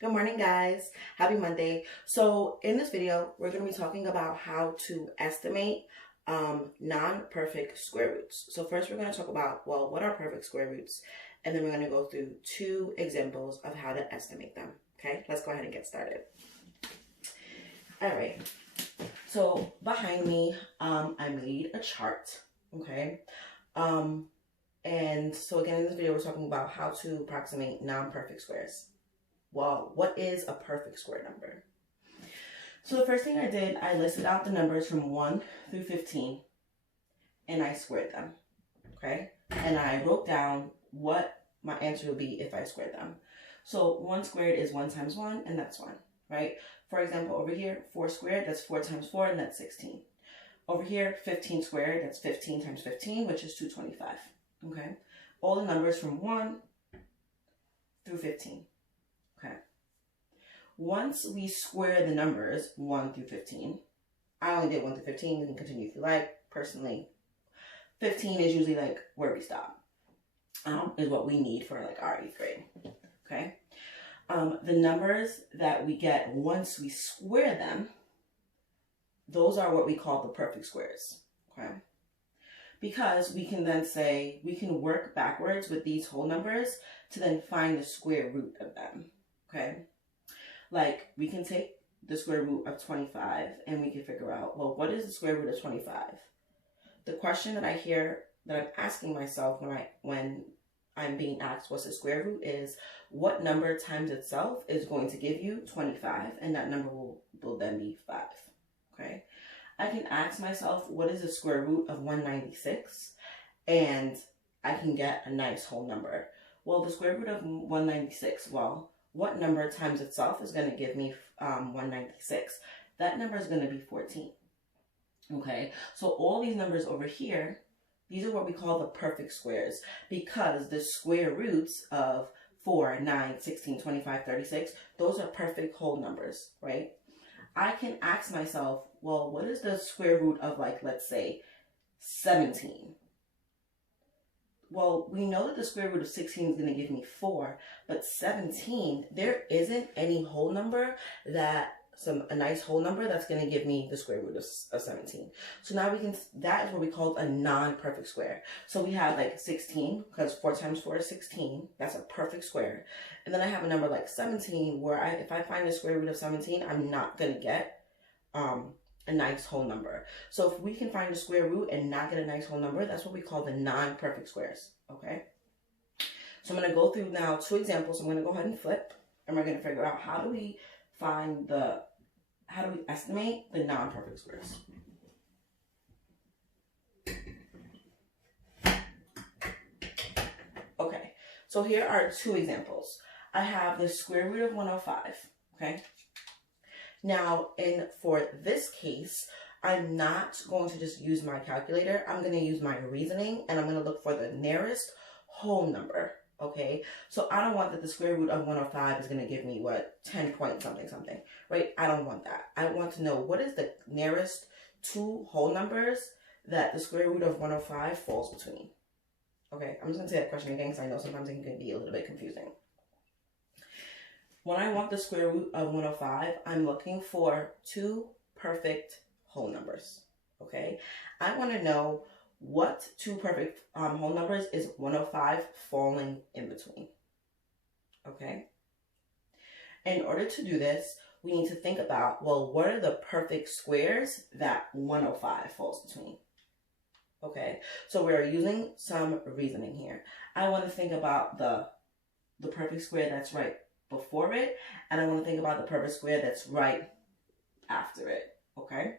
Good morning, guys. Happy Monday. So in this video, we're going to be talking about how to estimate non-perfect square roots. So first we're going to talk about, well, what are perfect square roots? And then we're going to go through two examples of how to estimate them. Okay, let's go ahead and get started. All right. So behind me, I made a chart. Okay. And so again, in this video, we're talking about how to approximate non-perfect squares. Well, what is a perfect square number? So the first thing I did, I listed out the numbers from 1 through 15 and I squared them, okay? And I wrote down what my answer would be if I squared them. So 1 squared is 1 times 1 and that's 1, right? For example, over here, 4 squared, that's 4 times 4 and that's 16. Over here, 15 squared, that's 15 times 15, which is 225, okay? All the numbers from 1 through 15. Okay. Once we square the numbers 1 through 15, I only did 1 through 15. You can continue if you like. Personally, 15 is usually like where we stop. Is what we need for like our 8th grade. Okay. The numbers that we get once we square them, those are what we call the perfect squares. Okay. Because we can then say, we can work backwards with these whole numbers to then find the square root of them. Okay, like we can take the square root of 25 and we can figure out, well, what is the square root of 25? The question that I hear that I'm asking myself when I'm being asked what's the square root is, what number times itself is going to give you 25, and that number will then be 5. Okay, I can ask myself, what is the square root of 196? And I can get a nice whole number. Well, the square root of 196, well, what number times itself is going to give me 196? That number is going to be 14. Okay, so all these numbers over here, these are what we call the perfect squares, because the square roots of 4, 9, 16, 25, 36, those are perfect whole numbers, right? I can ask myself, well, what is the square root of, like, let's say 17? Well, we know that the square root of 16 is going to give me 4, but 17, there isn't any whole number a nice whole number that's going to give me the square root of 17. So now that is what we call a non-perfect square. So we have like 16, because 4 times 4 is 16. That's a perfect square. And then I have a number like 17, where if I find the square root of 17, I'm not going to get a nice whole number. So if we can find the square root and not get a nice whole number, that's what we call the non-perfect squares, okay? So I'm going to go through now 2 examples. I'm going to go ahead and flip, and we're going to figure out how do we estimate the non-perfect squares. Okay, so here are 2 examples. I have the square root of 105, okay? Now, for this case, I'm not going to just use my calculator. I'm going to use my reasoning, and I'm going to look for the nearest whole number, okay? So I don't want that the square root of 105 is going to give me, 10 point something, right? I don't want that. I want to know what is the nearest 2 whole numbers that the square root of 105 falls between. Okay, I'm just going to say that question again because I know sometimes it can be a little bit confusing. When I want the square root of 105, I'm looking for 2 perfect whole numbers, okay? I want to know what 2 perfect whole numbers is 105 falling in between, okay? In order to do this, we need to think about, well, what are the perfect squares that 105 falls between? Okay, so we're using some reasoning here. I want to think about the perfect square that's right before it, and I want to think about the perfect square that's right after it, okay?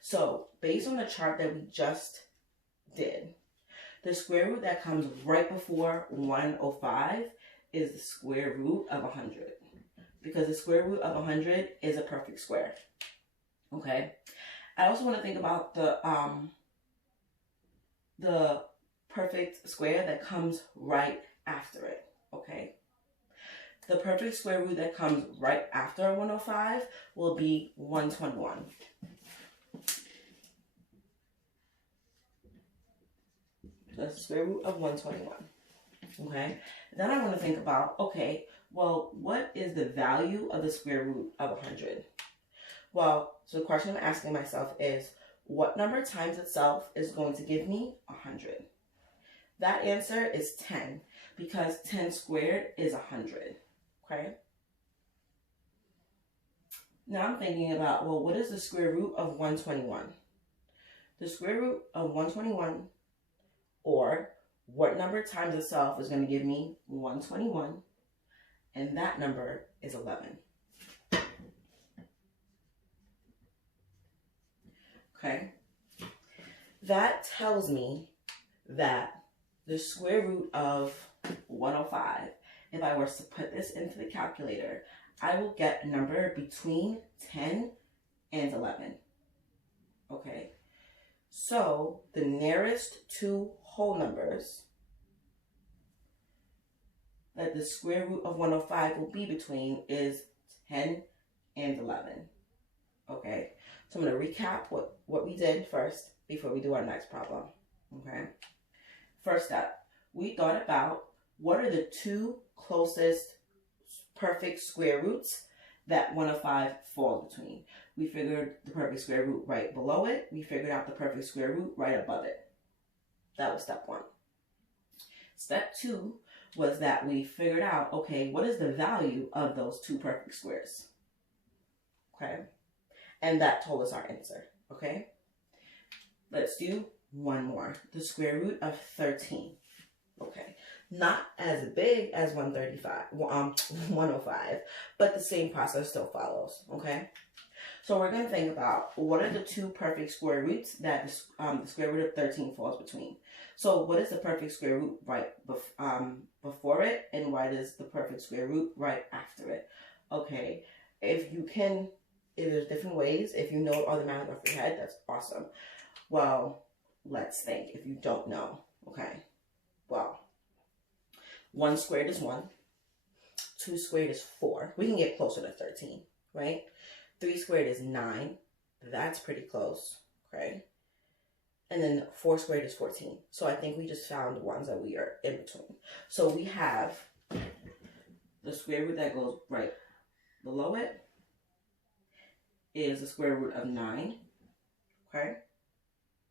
So, based on the chart that we just did, the square root that comes right before 105 is the square root of 100, because the square root of 100 is a perfect square, okay? I also want to think about the perfect square that comes right after it, okay? The perfect square root that comes right after 105 will be 121. The square root of 121. Okay, then I want to think about, okay, well, what is the value of the square root of 100? Well, so the question I'm asking myself is, what number times itself is going to give me 100? That answer is 10, because 10 squared is 100, okay? Now I'm thinking about, well, what is the square root of 121? The square root of 121, or what number times itself is going to give me 121, and that number is 11. Okay? That tells me that the square root of 105, if I were to put this into the calculator, I will get a number between 10 and 11. Okay? So the nearest two whole numbers that the square root of 105 will be between is 10 and 11. Okay, so I'm going to recap what we did first before we do our next problem. Okay, first step, we thought about what are the two closest perfect square roots that 105 falls between. We figured the perfect square root right below it. We figured out the perfect square root right above it. That was step one. Step two was that we figured out, okay, what is the value of those two perfect squares? Okay, and that told us our answer. Okay, let's do one more. The square root of 13. Okay, not as big as 105, but the same process still follows. Okay, so we're going to think about what are the two perfect square roots that the square root of 13 falls between. So what is the perfect square root right before it, and what is the perfect square root right after it? Okay, if there's different ways. If you know all the math off your head, that's awesome. Well, let's think if you don't know. Okay, well, 1 squared is 1. 2 squared is 4. We can get closer to 13, right? 3 squared is 9. That's pretty close, okay? And then 4 squared is 14. So I think we just found the ones that we are in between. So we have the square root that goes right below it is the square root of 9, okay?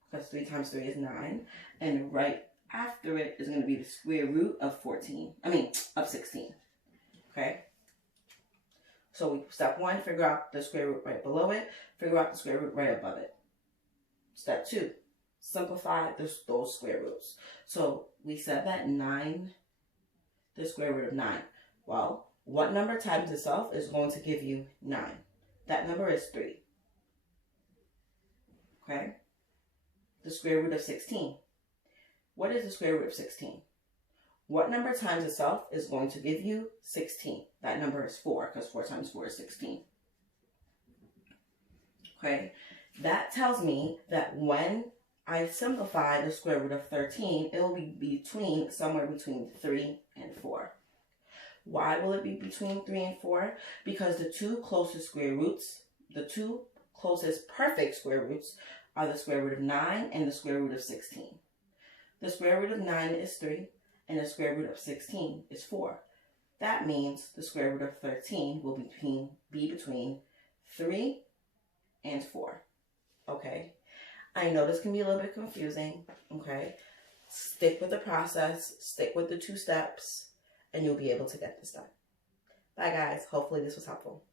Because 3 times 3 is 9. And right after it is going to be the square root of 16, okay? So step 1, figure out the square root right below it. Figure out the square root right above it. Step 2, simplify those square roots. So we said that 9, the square root of 9. Well, what number times itself is going to give you 9? That number is 3. Okay? The square root of 16. What is the square root of 16? What number times itself is going to give you 16? That number is 4, because 4 times 4 is 16. Okay? That tells me that when I simplify the square root of 13, it will be somewhere between 3 and 4. Why will it be between 3 and 4? Because the two closest square roots, the two closest perfect square roots, are the square root of 9 and the square root of 16. The square root of 9 is 3, and the square root of 16 is 4. That means the square root of 13 will be between 3 and 4. Okay? I know this can be a little bit confusing. Okay? Stick with the process. Stick with the 2 steps, and you'll be able to get this done. Bye, guys. Hopefully this was helpful.